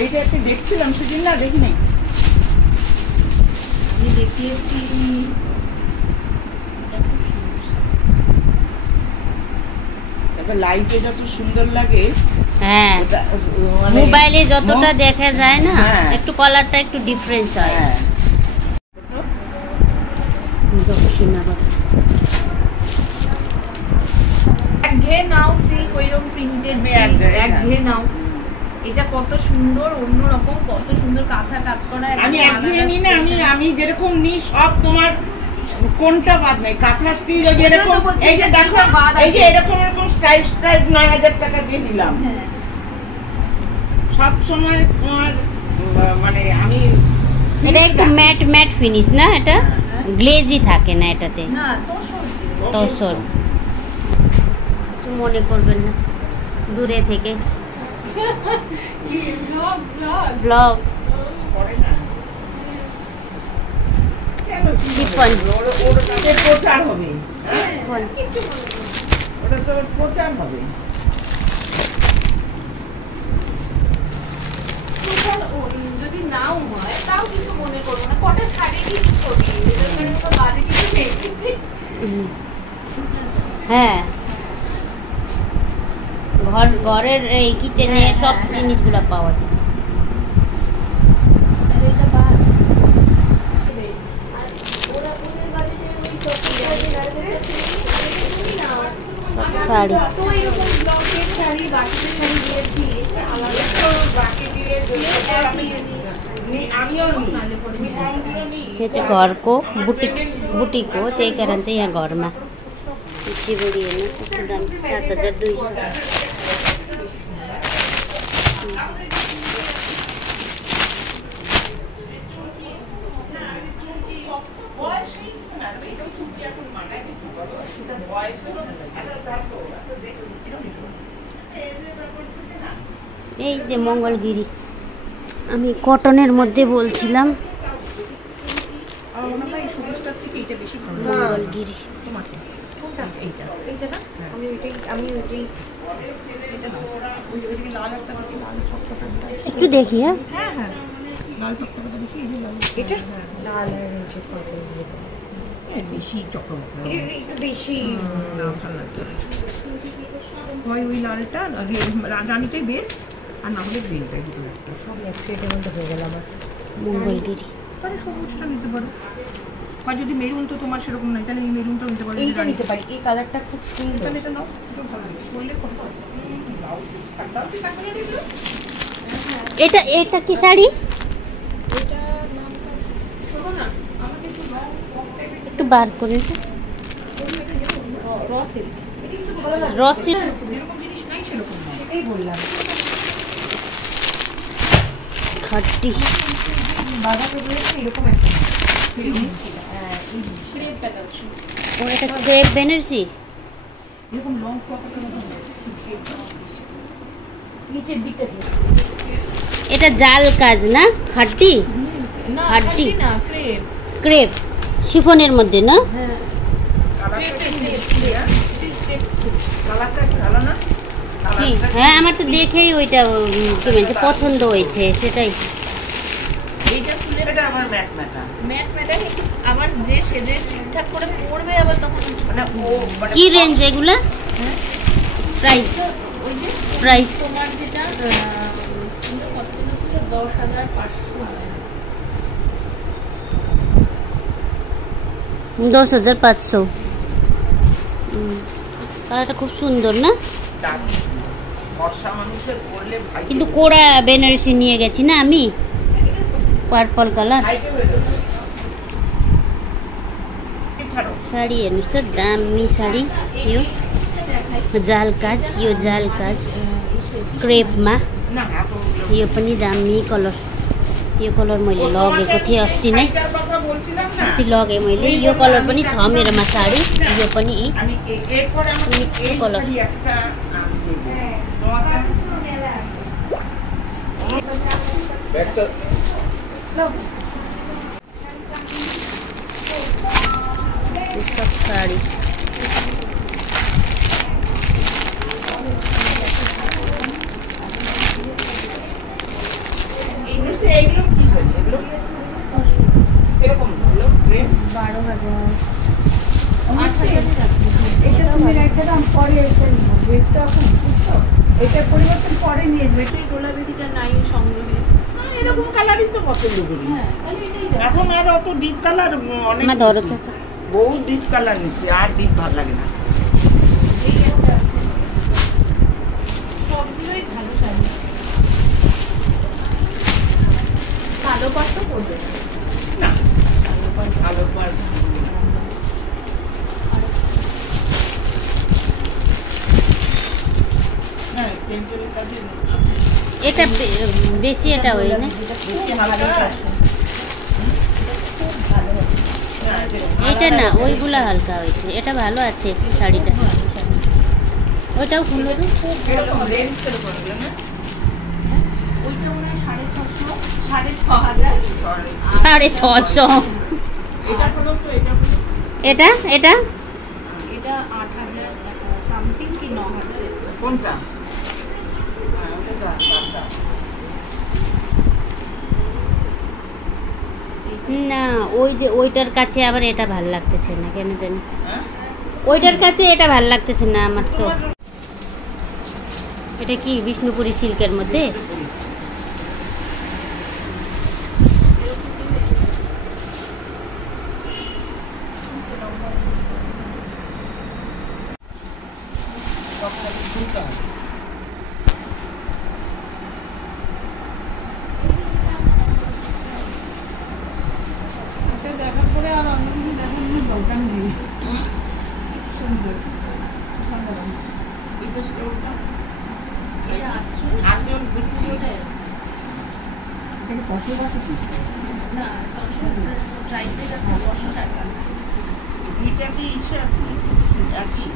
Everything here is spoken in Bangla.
এইটা একটু দেখছিলাম সেদিন, না দেখি নাই। আমি দেখিয়েছি। লাইটে যত সুন্দর লাগে, হ্যাঁ মোবাইলে যতটা দেখা যায় না, একটু কালারটা একটু ডিফারেন্স হয়। একঘেয়ে নাও সিল্ক ওইরকম প্রিন্টেড, একঘেয়ে নাও। এটা কত সুন্দর, অন্যরকম, কত সুন্দর কাঁথা কাজ করা। আমি একঘেয়ে নিই না, আমি যেরকম নিই সব তোমার কোনটা বাদ নাই। কাঁথা স্টিল যেরকম, এই যে দেখো, এই যে এরকম এরকম স্টাইল 9000 টাকা দিয়ে দিলাম। সব সময় তোমার মানে আমি এটা একটু ম্যাট ম্যাট ফিনিশ না, এটা গ্লেজি থাকে না এটাতে। না তসর কিছু মনে করবেন না দূরে থেকে কি ব্লগ ব্লগ। করে না, শিফন ওটা প্রচার হবে, কিছু ওটা তো প্রচার হবে। যদি নাও হয় তাও কিছু মনে করবো না। কটা শাড়ি কি ছবি, এটা বাজে কিছু নেই। হ্যাঁ ঘরের এই কিচেনে সব জিনিসগুলো পাওয়া যায়। শাড়ি यो चाहिँ घरको बुटिक हो, त्यही कारण चाहिँ यहाँ घरमा चिबुडी हेर्नु कस्तो दाम, 7200। এই যে মঙ্গলগিরি, আমি কটনের মধ্যে বলছিলাম মঙ্গলগিরি। একটু দেখি। হ্যাঁ বেশি বেশি ওই লালটা রানীটাই বেস্ট, আর না হলে গ্রিনটাই, দুটো একটা সব এক সেটের মধ্যে হয়ে গেল আমার। মঙ্গলগিরি তাহলে সবুজটা নিতে পারো, বা যদি মেরুন তো তোমার সেরকম নাই তাহলে এই মেরুনটাও নিতে পারো। এইটা নিতে পারি, এই কালারটা খুব সুন্দর। তাহলে এটা নাও, এটা ভালো করলে কত আছে। এটা এটা কি শাড়ি? এটা নাম শোনো না, আমাকে একটু একটু বার করে র সিল্ক, রসি খাটি ও এটা ক্রেপ বেনারসি। এটা জাল কাজ না, খাটি খাটি ক্রেপ শিফনের মধ্যে না। হ্যাঁ আমার তো দেখেই ওইটা কি বলছে পছন্দ হয়েছে, সেটাই। আমার যে সেজে ঠিকঠাক করে পড়বে আবার তখন কি রেঞ্জ এগুলা? প্রাইস ওই যে প্রাইস তোমার যেটা ছিল কত ছিল 10,500 10,500। কালারটা খুব সুন্দর না, কিন্তু কোড়া বেনারসি নিয়ে গেছি না আমি, পার্পল कालर साड़ी हेर्नुस् त दामी साड़ी। यो जाल काज, यो जाल काज क्रेपमा, यो पनि दामी कलर। यो कलर मैले लगेको थिएँ अस्ति नै, अस्ति लगेँ मैले। यो कलर पनि छ मेरोमा साडी, यो पनि कलर। सब साड़ी আমি রেখে দাম, পরে এসে নিব। রেট তো এখন বুঝছো, এটা পরিবর্তন পরে নিয়ে যাবে। এই গোলাপেদিটা নাই সংগ্রহে। এরকম কালারই তো পছন্দ করি। হ্যাঁ, তাহলে এটাই যাবে। এখন আর অত ডিপ কালার অনেক মা ধরো তো। বহু ডিপ কালার নিচ্ছে, আর ডিপ ভালো লাগে না। এই একটা আছে। সবগুলোই ভালো শাড়ি। কালো পাড় তো পরবে না। না, কালো পাড় ভালো পার হ্যাঁ, টেম্পোরারি কাজে এটা বেশি এটা হয় না, এটা না ওইগুলা হালকা হয়েছে, এটা ভালো আছে শাড়িটা। ওইটাও খুলো তো। এরকম রেঞ্জ কিরকম এগুলো না? ওইটা মনে হয় 650, 6500। 650। এটা হলো তো, এটা হলো এটা এটা এটা 8000 সামথিং কি 9000 এরকম। কোনটা? হ্যাঁ, ওটা দাম। না, ওই যে ওইটার কাছে আবার এটা ভাল লাগতেছে না কেন জানি, হ্যাঁ? ওইটার কাছে এটা ভাল লাগতেছে না আমার তো। এটা কি বিষ্ণুপুরি সিল্কের মধ্যে? এটা দেখার পরে আর অন্য কিছু দেখানোর দরকার নেই। সুন্দর, সুন্দর। এটা স্টোরটা এটা 800 আটজন বিক্রি ওটা এটাকে 10 বাসে কি? না 10 স্ট্রাইপের আছে 500 টাকা। দুইটা কি ইসে একই?